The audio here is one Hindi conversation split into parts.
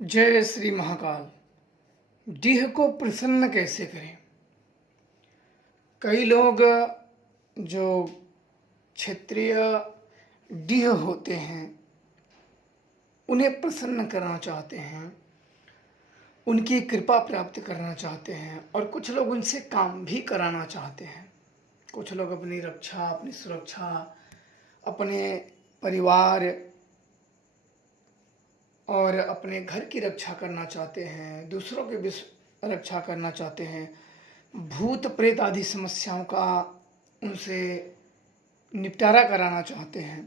जय श्री महाकाल। डीह को प्रसन्न कैसे करें। कई लोग जो क्षेत्रीय डीह होते हैं उन्हें प्रसन्न करना चाहते हैं, उनकी कृपा प्राप्त करना चाहते हैं और कुछ लोग उनसे काम भी कराना चाहते हैं। कुछ लोग अपनी रक्षा, अपनी सुरक्षा, अपने परिवार और अपने घर की रक्षा करना चाहते हैं, दूसरों की भी रक्षा करना चाहते हैं, भूत प्रेत आदि समस्याओं का उनसे निपटारा कराना चाहते हैं।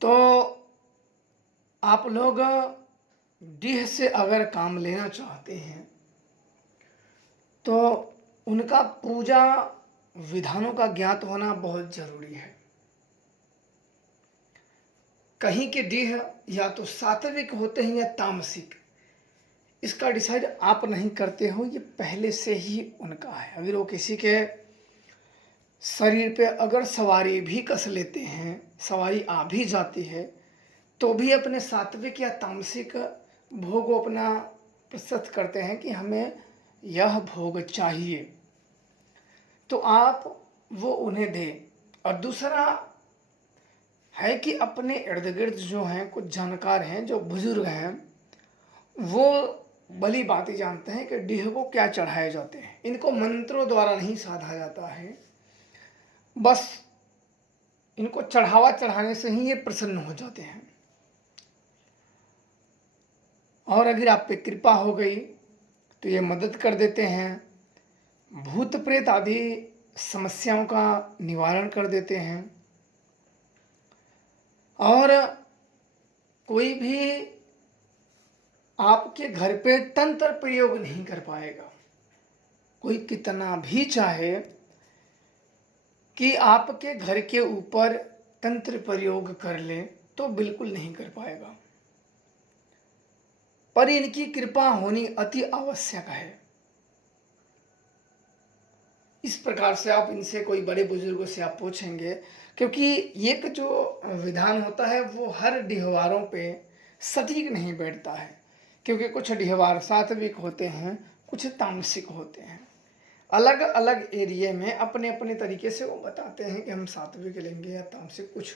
तो आप लोग डीह से अगर काम लेना चाहते हैं तो उनका पूजा विधानों का ज्ञात होना बहुत जरूरी है। कहीं के डीह या तो सात्विक होते हैं या तामसिक, इसका डिसाइड आप नहीं करते हो, ये पहले से ही उनका है। अगर वो किसी के शरीर पे अगर सवारी भी कस लेते हैं, सवारी आ भी जाती है, तो भी अपने सात्विक या तामसिक भोग को अपना प्रस्तुत करते हैं कि हमें यह भोग चाहिए, तो आप वो उन्हें दें। और दूसरा है कि अपने इर्द गिर्द जो हैं कुछ जानकार हैं, जो बुजुर्ग हैं, वो भली बात ही जानते हैं कि डीह को क्या चढ़ाए जाते हैं। इनको मंत्रों द्वारा नहीं साधा जाता है, बस इनको चढ़ावा चढ़ाने से ही ये प्रसन्न हो जाते हैं। और अगर आप पे कृपा हो गई तो ये मदद कर देते हैं, भूत प्रेत आदि समस्याओं का निवारण कर देते हैं। और कोई भी आपके घर पे तंत्र प्रयोग नहीं कर पाएगा। कोई कितना भी चाहे कि आपके घर के ऊपर तंत्र प्रयोग कर ले तो बिल्कुल नहीं कर पाएगा, पर इनकी कृपा होनी अति आवश्यक है। इस प्रकार से आप इनसे, कोई बड़े बुजुर्गों से आप पूछेंगे, क्योंकि ये जो विधान होता है वो हर डिहवारों पे सटीक नहीं बैठता है, क्योंकि कुछ डिहवार सात्विक होते हैं, कुछ तामसिक होते हैं। अलग अलग एरिया में अपने अपने तरीके से वो बताते हैं कि हम सात्विक लेंगे या तामसिक। कुछ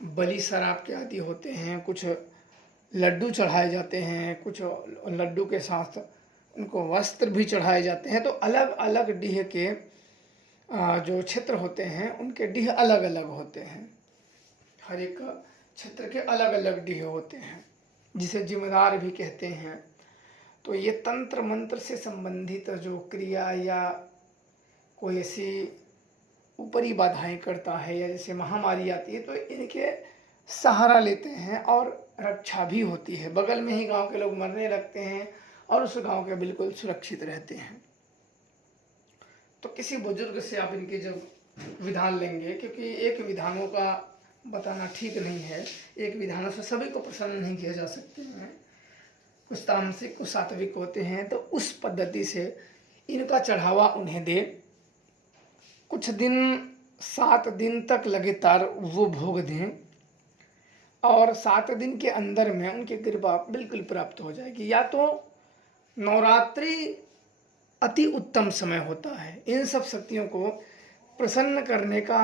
बलि शराब के आदि होते हैं, कुछ लड्डू चढ़ाए जाते हैं, कुछ लड्डू के साथ उनको वस्त्र भी चढ़ाए जाते हैं। तो अलग अलग डीह के जो क्षेत्र होते हैं उनके डीह अलग अलग होते हैं। हर एक क्षेत्र के अलग अलग डीह होते हैं, जिसे जिम्मेदार भी कहते हैं। तो ये तंत्र मंत्र से संबंधित जो क्रिया या कोई ऐसी ऊपरी बाधाएं करता है या जैसे महामारी आती है तो इनके सहारा लेते हैं और रक्षा भी होती है। बगल में ही गांव के लोग मरने लगते हैं और उस गांव के बिल्कुल सुरक्षित रहते हैं। तो किसी बुजुर्ग से आप इनके जब विधान लेंगे, क्योंकि एक विधानों का बताना ठीक नहीं है, एक विधानों से सभी को प्रसन्न नहीं किया जा सकते हैं। कुछ तामसिक, कुछ सात्विक होते हैं, तो उस पद्धति से इनका चढ़ावा उन्हें दे। कुछ दिन, 7 दिन तक लगातार वो भोग दें और 7 दिन के अंदर में उनकी कृपा बिल्कुल प्राप्त हो जाएगी। या तो नवरात्रि अति उत्तम समय होता है, इन सब शक्तियों को प्रसन्न करने का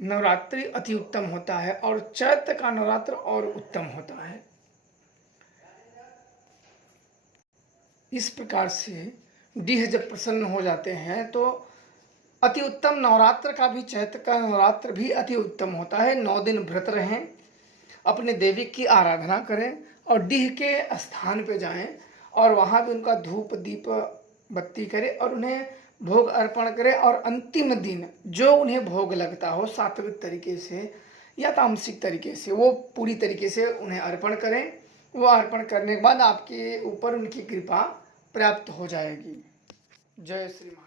नवरात्रि अति उत्तम होता है, और चैत्र का नवरात्र और उत्तम होता है। इस प्रकार से डीह जब प्रसन्न हो जाते हैं तो अति उत्तम नवरात्र का भी, चैत्र का नवरात्र भी अति उत्तम होता है। 9 दिन व्रत रहें, अपने देवी की आराधना करें और डीह के स्थान पे जाएं और वहाँ भी उनका धूप दीप बत्ती करें और उन्हें भोग अर्पण करें। और अंतिम दिन जो उन्हें भोग लगता हो, सात्विक तरीके से या तामसिक तरीके से, वो पूरी तरीके से उन्हें अर्पण करें। वो अर्पण करने के बाद आपके ऊपर उनकी कृपा प्राप्त हो जाएगी। जय श्री महाकाल।